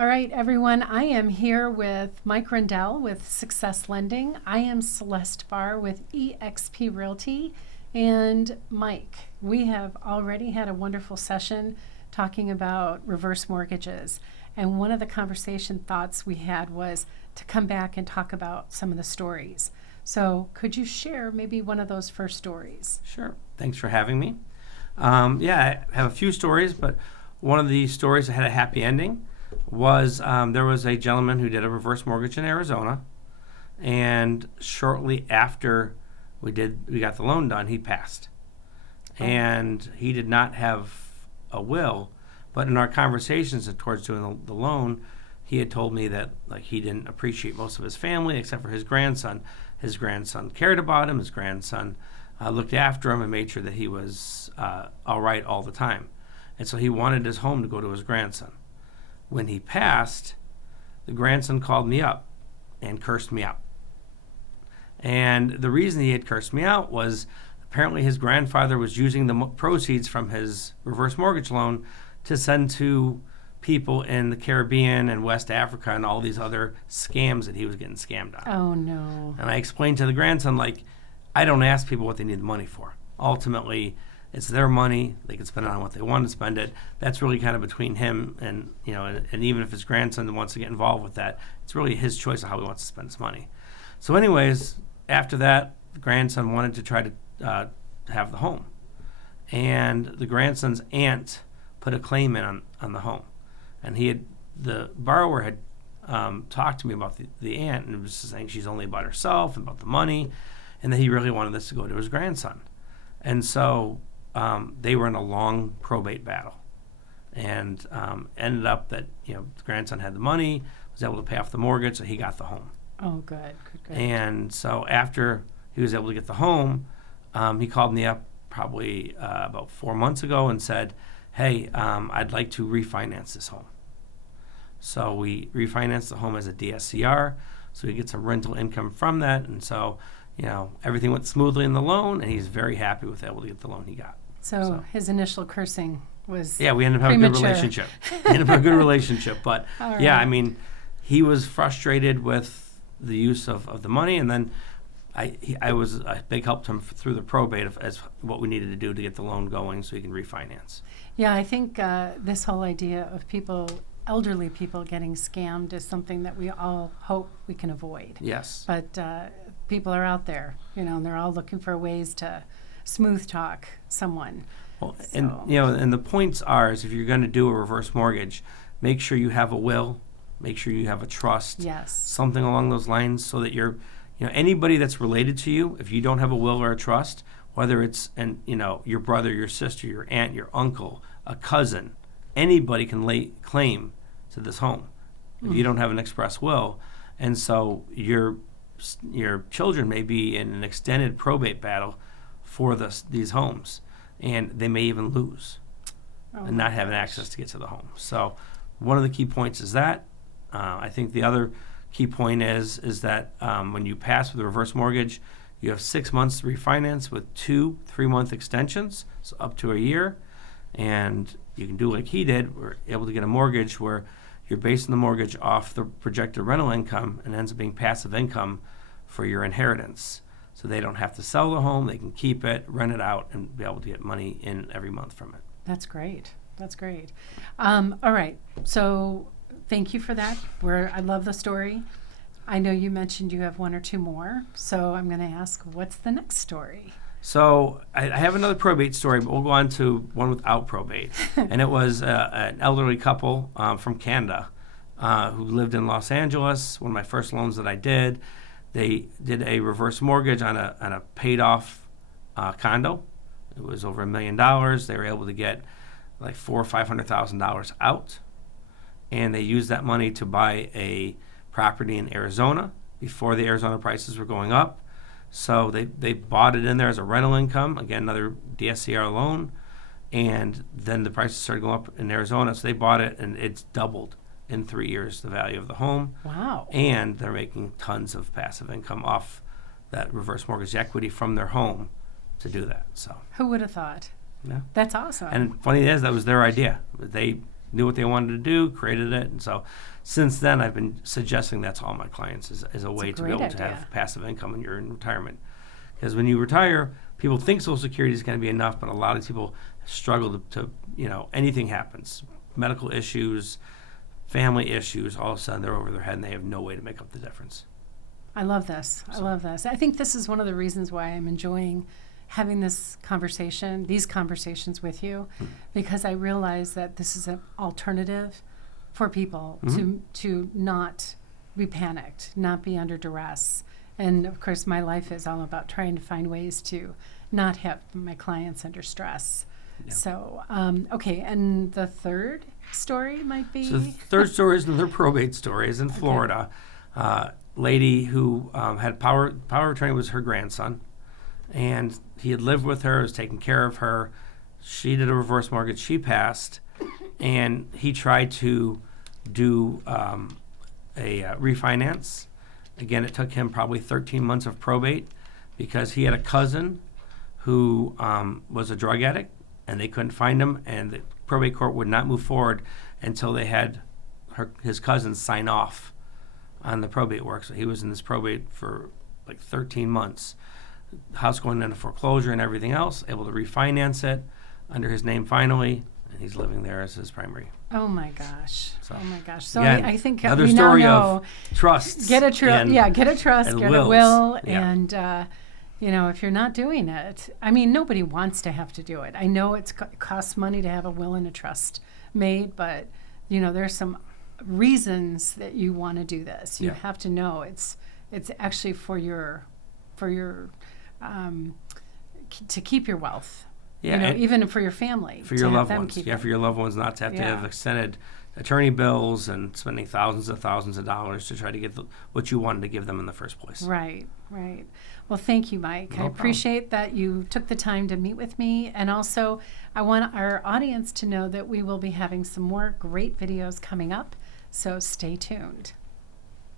All right, everyone, I am here with Mike Randelle with Success Lending. I am Celeste Barr with EXP Realty. And Mike, we have already had a wonderful session talking about reverse mortgages. And one of the conversation thoughts we had was to come back and talk about some of the stories. So could you share maybe one of those first stories? Sure. Thanks for having me. I have a few stories, but one of the stories that had a happy ending was there was a gentleman who did a reverse mortgage in Arizona, and shortly after we got the loan done, he passed. And he did not have a will, but in our conversations towards doing the loan, he had told me that he didn't appreciate most of his family except for his grandson. His grandson cared about him. His grandson looked after him and made sure that he was all right all the time. And so he wanted his home to go to his grandson. When he passed, the grandson called me up and cursed me out. And the reason he had cursed me out was apparently his grandfather was using the proceeds from his reverse mortgage loan to send to people in the Caribbean and West Africa and all these other scams that he was getting scammed on. Oh, no. And I explained to the grandson, I don't ask people what they need the money for. Ultimately, it's their money. They can spend it on what they want to spend it. That's really kind of between him and, and even if his grandson wants to get involved with that, it's really his choice of how he wants to spend his money. So anyways, after that, the grandson wanted to try to have the home. And the grandson's aunt put a claim in on the home. And the borrower had talked to me about the aunt and was saying she's only about herself and about the money, and that he really wanted this to go to his grandson. And so they were in a long probate battle, and ended up that the grandson had the money, was able to pay off the mortgage, so he got the home. Oh, good. And so after he was able to get the home, he called me up probably about 4 months ago and said, hey, I'd like to refinance this home. So we refinanced the home as a DSCR, so he gets some rental income from that. And so, everything went smoothly in the loan, and he's very happy with able to get the loan he got. So his initial cursing was we ended up having a good relationship. But right. He was frustrated with the use of the money, and then I was a big help to him through the probate as what we needed to do to get the loan going so he can refinance. Yeah, I think this whole idea of elderly people getting scammed is something that we all hope we can avoid. Yes. But people are out there, and they're all looking for ways to smooth talk someone. Well, and the points are is if you're going to do a reverse mortgage, make sure you have a will, make sure you have a trust, yes, something along those lines, so that anybody that's related to you, if you don't have a will or a trust, whether it's your brother, your sister, your aunt, your uncle, a cousin, anybody can lay claim to this home if you don't have an express will. And so your children may be in an extended probate battle for these homes, and they may even lose and not having access to get to the home. So one of the key points is that. I think the other key point is that when you pass with a reverse mortgage, you have 6 months to refinance with 2 3-month extensions, so up to a year. And you can do like he did. We're able to get a mortgage where you're basing the mortgage off the projected rental income and ends up being passive income for your inheritance. So they don't have to sell the home. They can keep it, rent it out, and be able to get money in every month from it. That's great. All right. So thank you for that. I love the story. I know you mentioned you have 1 or 2 more. So I'm going to ask, what's the next story? So I have another probate story, but we'll go on to one without probate. And it was an elderly couple from Canada who lived in Los Angeles. One of my first loans that I did, they did a reverse mortgage on a paid-off condo. It was over $1 million. They were able to get like $400,000 or $500,000 out, and they used that money to buy a property in Arizona before the Arizona prices were going up. So they bought it in there as a rental income, again, another DSCR loan, and then the prices started going up in Arizona, so they bought it, and it's doubled in 3 years the value of the home. Wow. And they're making tons of passive income off that reverse mortgage equity from their home to do that. So who would have thought? Yeah. That's awesome. And funny is, that was their idea. They knew what they wanted to do, created it. And so since then, I've been suggesting that to all my clients as a way to be great able to idea. have passive income when you're in retirement. Because when you retire, people think Social Security is going to be enough, but a lot of people struggle to anything happens. Medical issues, family issues, all of a sudden they're over their head and they have no way to make up the difference. I love this. I love this. I think this is one of the reasons why I'm enjoying having these conversations with you, because I realize that this is an alternative for people to not be panicked, not be under duress. And of course, my life is all about trying to find ways to not have my clients under stress. Yeah. So, okay, and the third story might be? So the third story is another probate story. Is in Florida. Lady who had power of attorney was her grandson, and he had lived with her, was taking care of her. She did a reverse mortgage. She passed, and he tried to do a refinance. Again, it took him probably 13 months of probate because he had a cousin who was a drug addict, and they couldn't find him, and the probate court would not move forward until they had his cousin sign off on the probate work. So he was in this probate for like 13 months. House going into foreclosure and everything else, able to refinance it under his name finally, and he's living there as his primary. Oh my gosh! So again, I think another we story now know. Of trusts. Get a trust. Get a trust. Get wills. a will. Yeah. And if you're not doing it, I mean, nobody wants to have to do it. I know it costs money to have a will and a trust made, but there's some reasons that you want to do this. You have to know it's actually for your to keep your wealth. Even for your family. For your loved ones. For your loved ones not to have to have extended attorney bills and spending thousands of dollars to try to get what you wanted to give them in the first place. Right. Well, thank you, Mike. I appreciate that you took the time to meet with me. And also, I want our audience to know that we will be having some more great videos coming up. So stay tuned.